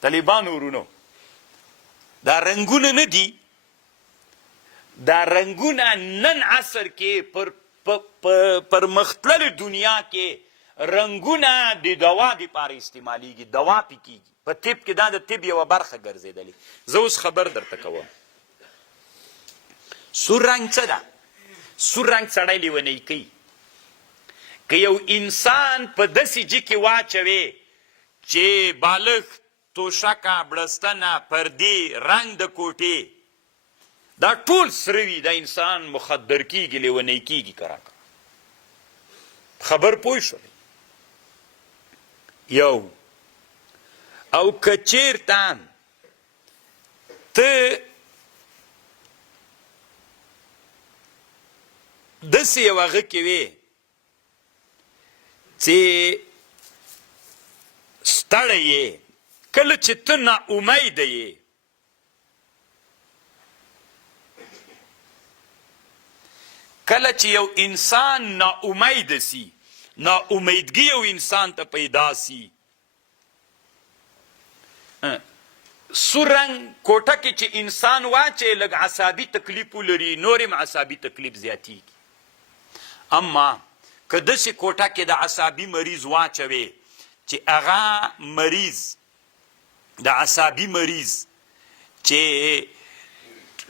طالبانو ورونو دا رنګونه نه دي، دا رنګونه نن عصر کې پر مختلل دنیا کې رنګونه د دوا دپاره استعمالیږي، دوا پې کېږي. په طب کې دا د طب یوه برخه ګرځېدلې. زه اوس خبر درته کوم. سور رنګ څه ده؟ سور رنګ سړی لیونی کوي. که یو انسان په داسې جي کې واچوي چې بالښت، توشکه، بړستنه، پردې، رنګ د کوټې دا ټول سره وي، دا انسان مخدر کېږي، لیونی کېږي. کراکه خبر پوه شولی؟ یو او که چېرته ته داسې یو هغه کې وې چې ستړی یې، کله چې ته ناامیده یې، کله چې یو انسان ناامیده سي، ناامیدګي یو انسان ته پیدا سي، سور رنګ کوټه کې چې انسان واچي لږ عصابي تکلیف ولري، نور هم عصابي تکلیف زیاتیږي. اما که داسې کوټه کې د عصابي مریض واچوي چې هغه مریض د عصابي مریض چې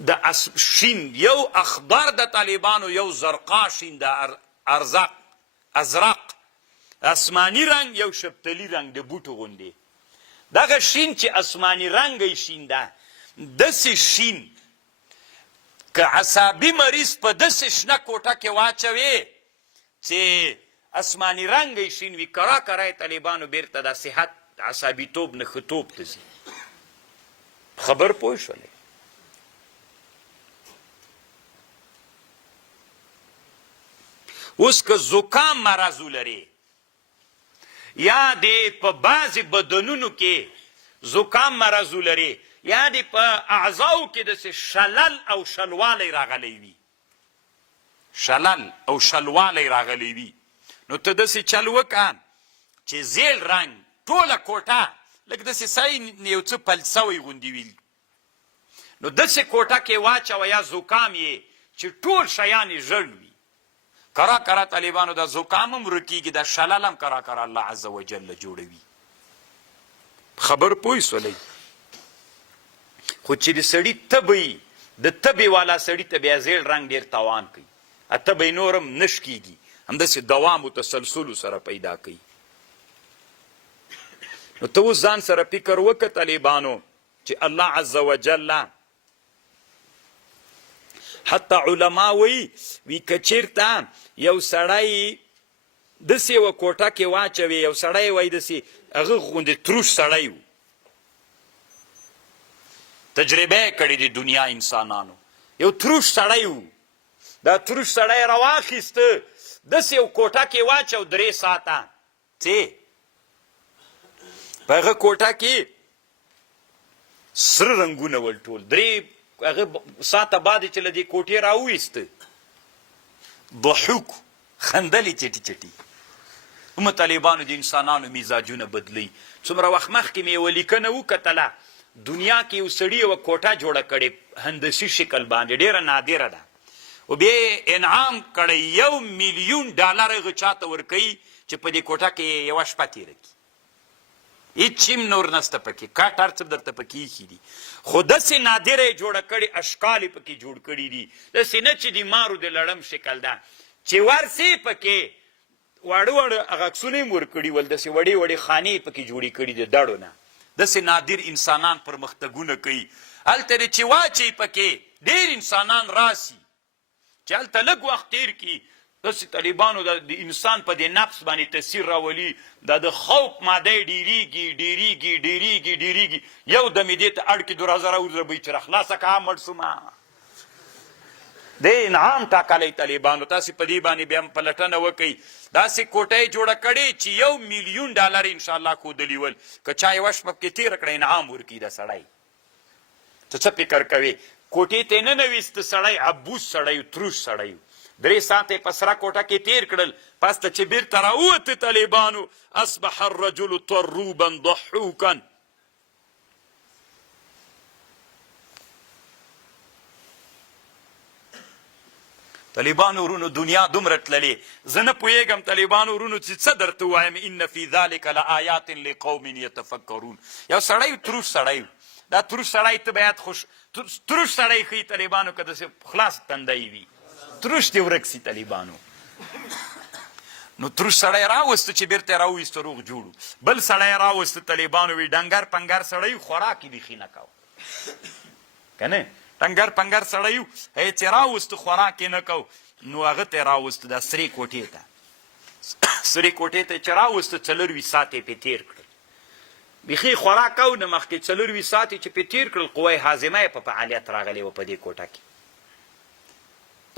د شین یو اخبار د طالبانو، یو زرقا شین د ازرق اسماني رنګ، یو شپتلي رنګ د بوټو غوندې، دغه شین چې اسماني رنګی شین ده، داسې شین که عصابي مریض په داسې شنه کوټه کې واچوي چې اسماني رنګی شین وي، کرا کرا طالبانو بیرته د صحت عصابي توب نه ښه توب ته ځي. خبر پوه شولې؟ اوس که زکام مرض ولري یا دی په بعضې بدنونو کې زکام مرض ولري یا دی په اعضاو کې داسې شلل او شلوالی راغلی وي، شلل او شلوالی راغلی وي، نو ته داسې چل وکړه چې زیل رنګ ټوله کوټه لږ داسې سای یو څه پل سوی غوندې وي، نو داسې کوټه کې واچوه یا زکام یې چې ټول شیان یې ژړ وي. کرا کرا طالبانو دا زکام هم رکیږي، دا شلل هم کرا کرا الله عز وجل جوړوي. خبر پوه سولی؟ خو چې د سړي تبی د تبې والا سړي ته بیا زیړ رنګ ډېر تاوان کوي، تبی نورم نش کېږي، همداسې دوام و تسلسلو سره پیدا کوي. نو ته اوس ځان سره فکر وکړه طالبانو چې الله عز وجل حتی علما وی که چېرته یو سړی داسې یوه کوټه کې واچوي، یو سړی وایي داسې هغه غوندې تروش سړی و، تجربه یې کړې د دنیا انسانانو، یو تروش سړی و، دا تروش سړی راواخیسته داسې یو کوټه کې واچو 3 ساعته، چې په هغه کوټه کې سره رنګونه ول ټول 3 هغه ساعته بعد چې له دې کوټې راوویسته ضحوک خندلې چټي چټي. هم طالبانو د انسانانو مزاجونه بدلی. څومره وخت مخکې مې یوه لیکنه وکتله، دنیا کې یو سړي یوه کوټه جوړه کړې هندسي شکل باندې، ډېره نادره ده، او بیا یې انعام کړی $1,000,000 هغه چاته ورکوي چې په دې کوټه کې یوه شپه تېره کړي، هېڅ چیم نور نسته پکې، کاټ هر څه درته پکې ایښي دي، خو داسې نادره یې جوړه کړې، اشکال یې پکې جوړ کړي دي، داسې نه چې د مارو د لړم شکل ده، چې ورسې پکې واړه واړه هغه عکسونه یې ورکړي ول، داسې وړې وړې خانې یې پکې جوړې کړي دي دړو نه، داسې نادر انسانان پرمختګونه کوي. هلته دې چې واچوي پکې ډېر انسانان راسي چې هلته لږ وخت تېر کړي، داسې طالبانو د انسان په دې نفس باندې تاثیر راولي، دا د خوف ماده یې ډېرېږي ډېرېږي ډېرېږي ډېرېږي، یو دم یې دې ته اړ کړي 2000 روپۍ چې راخلاصه کړه مړ شومه. د انعام ټاکلی طالبانو، تاسې په دې باندې بیا هم پلټنه وکئ، داسې کوټه یې جوړه کړې چې $1,000,000 انشاءالله ښودلي ول، که چا یوه شپه پکې تېره کړه انعام ورکړي د سړی. ته څه فکر کوې؟ کوټې ته یې ننویسته سړی، عبوس سړی و، تروش سړی و، 3 ساعته یې په سره کوټه کې تېر کړل، پس ته چې بیرته راووته طالبانو، اصبح الرجل طروبا ضحوکا، طالبانو ورونو دنیا دومره تللې زه نه پوهېږم طالبانو ورونو چې څه درته ووایم ان فی ذلک لآیات لقوم یتفکرون یو سړی تروش سړی دا تروش سړی ته باید تروش سړی ښي طالبانو که داسې خلاص تندی وي تروش دې ورک سي طالبانو نو تروش سړی راوسته چې بیرته راوایسته روغ جوړو بل سړی راوسته طالبانو وي ډنګر پنګر سړی خوراک یې بیخي نه کوه که نه ټنګر پنګر سړی و چې راوسته خوراک یې نه کو نو هغه ته یې راوسته دا سرې کوټې ته سرې کوټې ته چې راوسته 4 ساعت یې پې تېر کړل بیخي خوراک او نه مخکې 4 ساعت یې چې پې تېر کړل قوه هاضمه یې په فعالیت راغلی وه په دې کوټه کې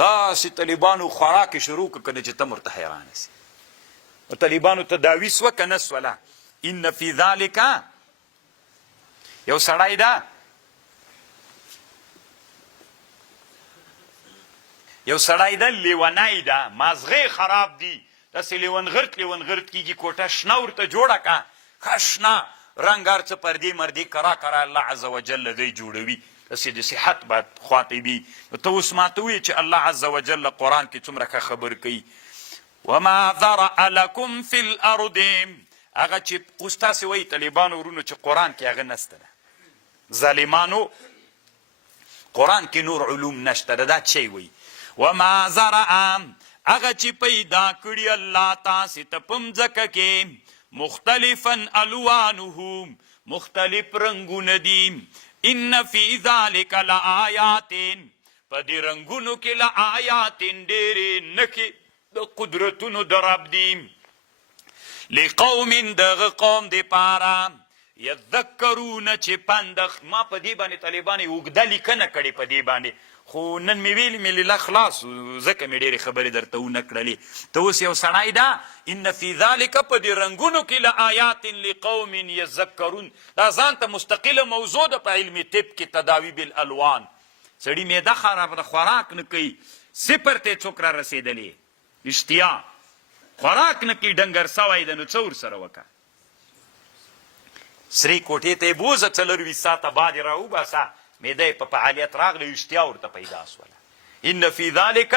داسې طالبانو خوراک یې شروع کړه که نه چې ته ورته حیرانه سي طالبانو تداوي سوه که نه سوله ان فی ذلک یو سړی ده یو سړی ده لیونی ده مازغې خراب دي داسې لیونغرت کېږي کوټه شنه ورته جوړه که ښه شنه رنګ هر څه پردې مردې کرا کرا الله عز وجل دی جوړوي داسې د صحت باید خواته وي نو ته اوس ماته وایې چې الله عز وجل قرآن کې څومره ښه خبر کوي وما ذرأ لکم فی الارض هغه چې اوس تاسې وایي طالبانو ورونو چې قرآن کې هغه نسته ده ظالمانو قرآن کې نور علوم نشته ده دا چی وایي وما زرع هغه چې پیدا کړي الله تاسې ته په مځکه کې مختلفا الوانه مختلف رنګونه دي ان فی ذلک لآیات په دې رنګونو کې لآیات ډېرې نښې د قدرتونو د رب دي لقوم دغه قوم دپاره یذکرونه چې پندخ ما په دې باندې طالبانو اوږده لیکنه کړې په دې باندې خو نن مې ویلې مې لیله خلاص ځکه مې ډېرې خبرې درته ونه کړلې ته اوس یو سړی ده ان فی ذلک په دې رنګونو کې لآیات لقوم یذکرون دا ځان ته مستقله موضوع ده په علم طب کې تداوی بالالوان سړي معده خراب ده خوراک نه کوي صفر ته څوک را رسېدلی اشتیا خوراک نه کوي ډنګر سوی ده نو څه ورسره وکړه سرې کوټې ته یې بوزه 4 ساعته بعد یې راوباسه معده یې په فعالیت راغلی اشتیا ورته پیدا سوله ان فی ذلک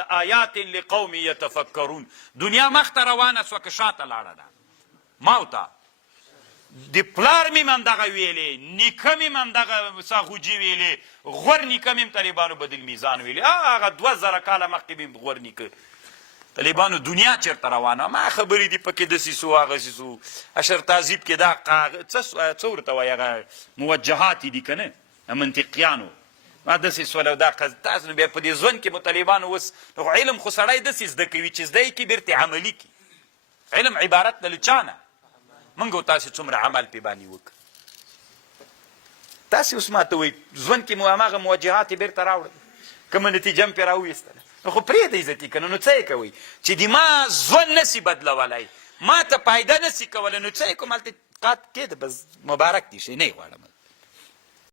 لآیات لقوم یتفکرون دنیا مخته روانه سوه که شاته لاړه ده ما ورته د پلار مې هم دغه ویلې نیکه مې هم دغه ساغوجي ویلې غور نیکه مې هم طالبانو بدل میزان ویلې هغه 2000 کاله مخکې مې غور نیکه طالبانو دنیا چېرته روانه ما خبرې دي پکې داسې سو هغسې سو اشر تعذیب کې دا څه ورته وایي هغه موجهات دي که نه منطقیانو ما داسې سوله دا تاسو بیا په دې ژوند کې مو طالبانو اوس علم خو سړی داسې زده کوي چې زده یې کړي بیرته عملي کړي علم عبارت ده له چا نه موږ او تاسې څومره عمل پې باندې وکړو تاسې اوس ماته وایي ژوند کې مو هماغه موجهات یې بیرته راوړل کومه نتیجه م پرې راویستله نو خو پرېږدئ عزتي که نو څه یې کوئ چې د ما ژوند نسي بدلولی ما ته فایده نسي کولی نو څه یې کوم هلته قات کېده بس مبارک دي شي نه یې غواړم